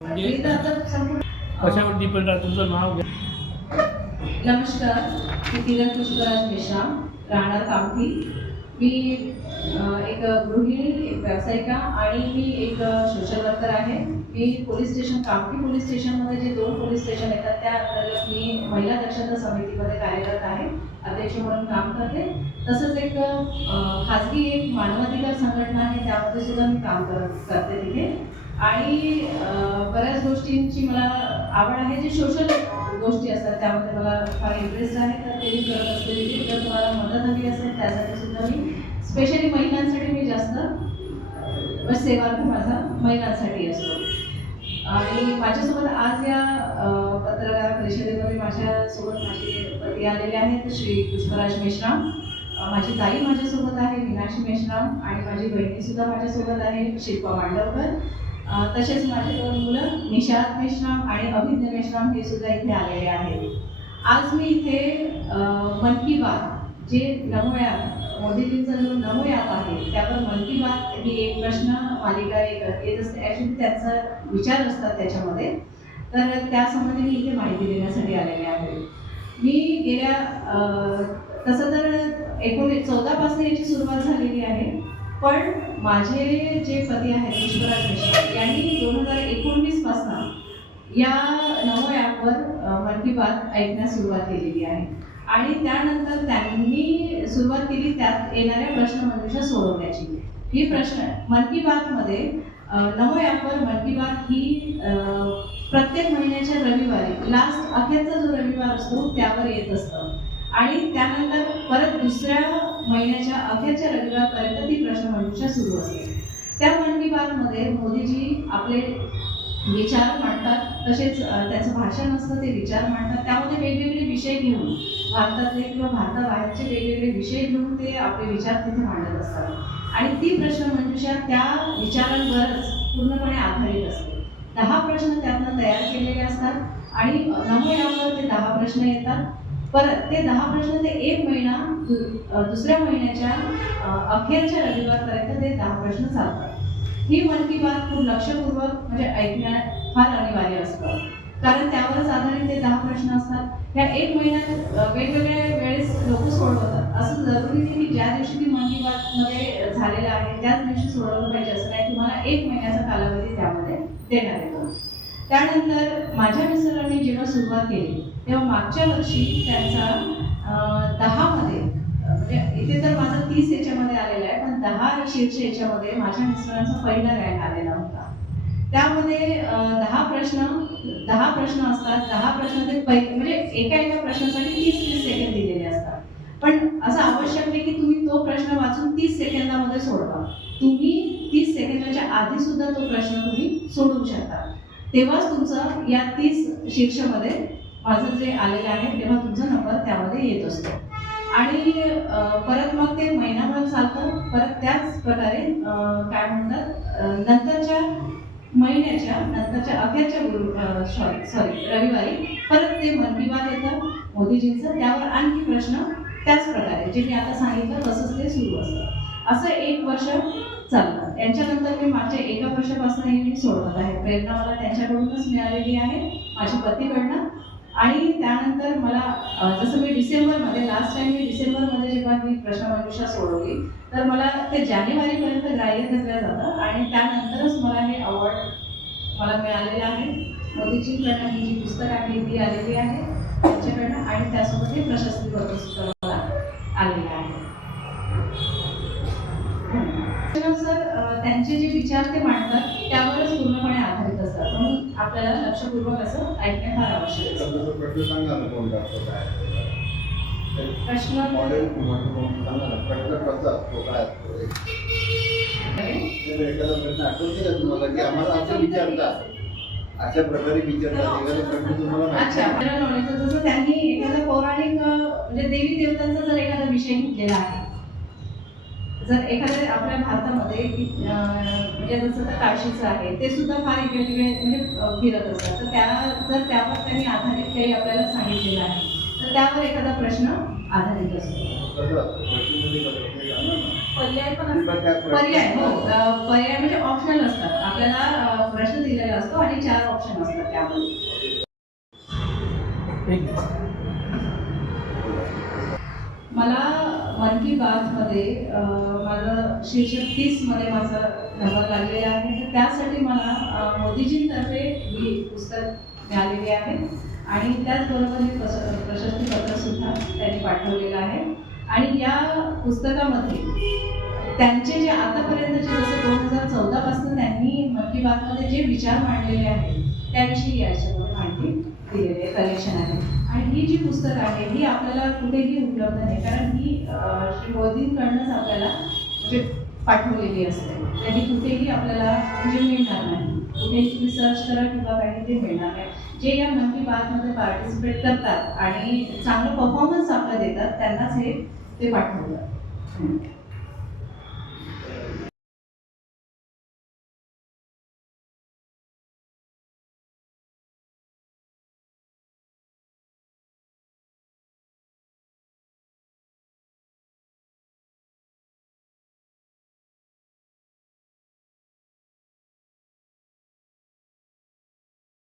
कशावर डिपेंड आहे तुमचं नाव घ्या. नमस्कार, मी किरण पुष्पराज मेश्राम, राहणार कामठी. मी एक गृहिणी, एक व्यावसायिका आणि मी एक सोशल वर्कर आहे. मी पोलीस स्टेशन, कामठी पोलीस स्टेशनमध्ये जे 2 पोलीस स्टेशन येतात त्या अंतर्गत मी महिला दक्षता समितीमध्ये कार्यरत आहे, अध्यक्ष म्हणून काम करते. तसंच एक खाजगी एक मानवाधिकार संघटना आहे, त्यामध्ये सुद्धा मी काम करते तिथे. आणि बऱ्याच गोष्टींची मला आवड आहे. जे सोशल गोष्टी असतात त्यामध्ये मला फार इंटरेस्ट आहे, तर ते मी करत असते. जर तुम्हाला मदत हवी असेल त्यासाठी सुद्धा मी स्पेशली महिलांसाठी मी जास्त सेवार्थ माझा महिलांसाठी असतो. आणि माझ्यासोबत आज या पत्रकार परिषदेमध्ये माझ्यासोबत माझे पती आलेले आहेत, श्री पुष्पराज मेश्राम. माझी ताई माझ्यासोबत आहे, मीनाक्षी मेश्राम. आणि माझी बहिणीसुद्धा माझ्यासोबत आहे, शिल्पा मांडवकर. तसेच माझे 2 मुलं निशाद मेश्राम आणि अभिज्ञ मेश्राम हे सुद्धा इथे आलेले आहेत. आज मी इथे मन की बात, जे नमो ॲप, मोदीजींचा जो नमो ॲप आहे त्यावर मन की बात ही एक प्रश्न मालिका येत असते. ॲक्च्युली त्याचा विचार असतात त्याच्यामध्ये, तर त्यासंबंधी मी इथे माहिती देण्यासाठी आलेले आहे. मी गेल्या तसं तर 2014 पासून याची सुरुवात झालेली आहे. पण माझे जे पती आहेत पुष्पराज मेश्राम यांनी 2019 पासून या नमो ॲपवर मन की बात ऐकण्यास सुरुवात केलेली आहे. आणि त्यानंतर त्यांनी सुरुवात केली त्यात येणाऱ्या प्रश्नमंजुषा सोडवण्याची. ही प्रश्न मन की बातमध्ये नमो ॲपवर मन की बात ही प्रत्येक महिन्याच्या रविवारी लास्ट अखेरचा जो रविवार असतो त्यावर येत असतं. आणि त्यानंतर परत दुसऱ्या महिन्याच्या अखेरच्या रविवारपर्यंत ती प्रश्नमंजुषा सुरू असते. त्या मन की बातमध्ये मोदीजी आपले विचार मांडतात, तसेच त्याचं भाषण असतं, ते विचार मांडतात. त्यामध्ये वेगवेगळे विषय घेऊन, भारतातले किंवा भारताबाहेरचे वेगवेगळे विषय घेऊन ते आपले विचार तिथे मांडत असतात. आणि ती प्रश्नमंजुषा त्या विचारांवरच पूर्णपणे आधारित असते. 10 प्रश्न त्यातनं तयार केलेले असतात आणि नमो ॲपवर ते 10 प्रश्न येतात. परत ते 10 प्रश्न ते 1 महिना दुसऱ्या महिन्याच्या अखेरच्या रविवारपर्यंत ते 10 प्रश्न चालतात. ही मन की बात खूप लक्षपूर्वक म्हणजे ऐकण्या फार अनिवार्य असतं, कारण त्यावरच आधारित ते 10 प्रश्न असतात. ह्या 1 महिन्यात वेगवेगळ्या वेळेस लोक सोडवतात. असं जरुरी नाही की ज्या दिवशी ती मन की बातमध्ये झालेलं आहे त्याच दिवशी सोडवलं पाहिजे असं नाही. तुम्हाला 1 महिन्याचा कालावधी त्यामध्ये देण्यात येतो. त्यानंतर माझ्या मिस्टरांनी जेव्हा सुरुवात केली तेव्हा मागच्या वर्षी त्यांचा 10मध्ये म्हणजे इथे तर माझा 30 याच्यामध्ये आलेला आहे, पण 10 शीर्ष याच्यामध्ये माझ्या मिस्टरांचा पहिला रँक आलेला होता. त्यामध्ये 10 प्रश्न असतात. 10 प्रश्न ते म्हणजे एका प्रश्नासाठी 30 सेकंद दिलेले असतात. पण असं आवश्यक नाही की तुम्ही तो प्रश्न वाचून 30 सेकंदामध्ये सोडवा. तुम्ही 30 सेकंदाच्या आधी सुद्धा तो प्रश्न तुम्ही सोडवू शकता. तेव्हाच तुमचं या 30 शीर्षमध्ये माझं जे आलेलं आहे तेव्हा तुमचा नंबर त्यामध्ये येत असतो. आणि परत मग ते महिनाभर चालतं. परत त्याच प्रकारे काय म्हणतात नंतरच्या महिन्याच्या अखेरच्या रविवारी परत ते मन की बात येतं मोदीजींचं. त्यावर आणखी प्रश्न त्याच प्रकारे जे मी आता सांगितलं तसंच ते सुरू असतं. असं 1 वर्ष चालतं. यांच्यानंतर मी मागच्या 1 वर्षापासून हे मी सोडवत आहे. प्रेरणा मला त्यांच्याकडूनच मिळालेली आहे, माझ्या पतीकडनं. आणि त्यानंतर मला जसं मी डिसेंबरमध्ये लास्ट टाइम मी डिसेंबरमध्ये जेव्हा ही प्रश्नमंजुषा सोडवली तर मला ते जानेवारीपर्यंत ग्राह्य धरलं जातं. आणि त्यानंतरच मला हे अवॉर्ड मला मिळालेलं आहे. मोदीजींकडनं ही जी पुस्तक आहे ती आलेली आहे त्यांच्याकडनं. आणि त्यासोबत हे प्रशस्ती पत्र सुद्धा मला आलेलं आहे. सर त्यांचे जे विचार ते मांडतात त्यावरच पूर्णपणे आधारित असतात, म्हणून आपल्याला लक्षपूर्वक असं ऐकणे फार आवश्यक असतं. प्रश्न अशा प्रकारे अच्छा, जसं त्यांनी एखादा पौराणिक म्हणजे देवी देवतांचा जर एखादा विषय घेतलेला आहे, जर एखाद्या आपल्या भारतामध्ये म्हणजे जसं तर काशीचं आहे ते सुद्धा फार इकडे तिकडे म्हणजे फिरत असतात, तर जर त्यावर त्यांनी आधारित काही आपल्याला सांगितलेलं आहे तर त्यावर एखादा प्रश्न आधारित असतो. पर्याय पण असतात. पर्याय हो पर्याय म्हणजे ऑप्शनल असतात. आपल्याला प्रश्न दिलेला असतो आणि 4 ऑप्शन असतात त्यामध्ये. एक मला मन की बातमध्ये माझं शीर्षक 30 मध्ये माझा नंबर लागलेला आहे. तर त्यासाठी मला मोदीजींतर्फे ही पुस्तक मिळालेली आहे आणि त्याचबरोबर हे प्रशस्तीपत्र सुद्धा त्यांनी पाठवलेलं आहे. आणि या पुस्तकामध्ये त्यांचे जे आतापर्यंतचे जसं 2014 पासून त्यांनी मन की बातमध्ये जे विचार मांडलेले आहेत त्याविषयी याच्यामध्ये माहिती दिलेली आहे, कलेक्शन आहे. आणि ही जी पुस्तकं आहे ही आपल्याला कुठेही उपलब्ध नाही, कारण ही श्री मोदींकडनंच आपल्याला म्हणजे पाठवलेली असते. तर ही कुठेही आपल्याला म्हणजे मिळणार नाही. कुठेही तुम्ही सर्च करा किंवा काही ते मिळणार नाही. जे या मन की बातमध्ये पार्टिसिपेट करतात आणि चांगलं परफॉर्मन्स आपलं देतात त्यांनाच हे ते पाठवतात.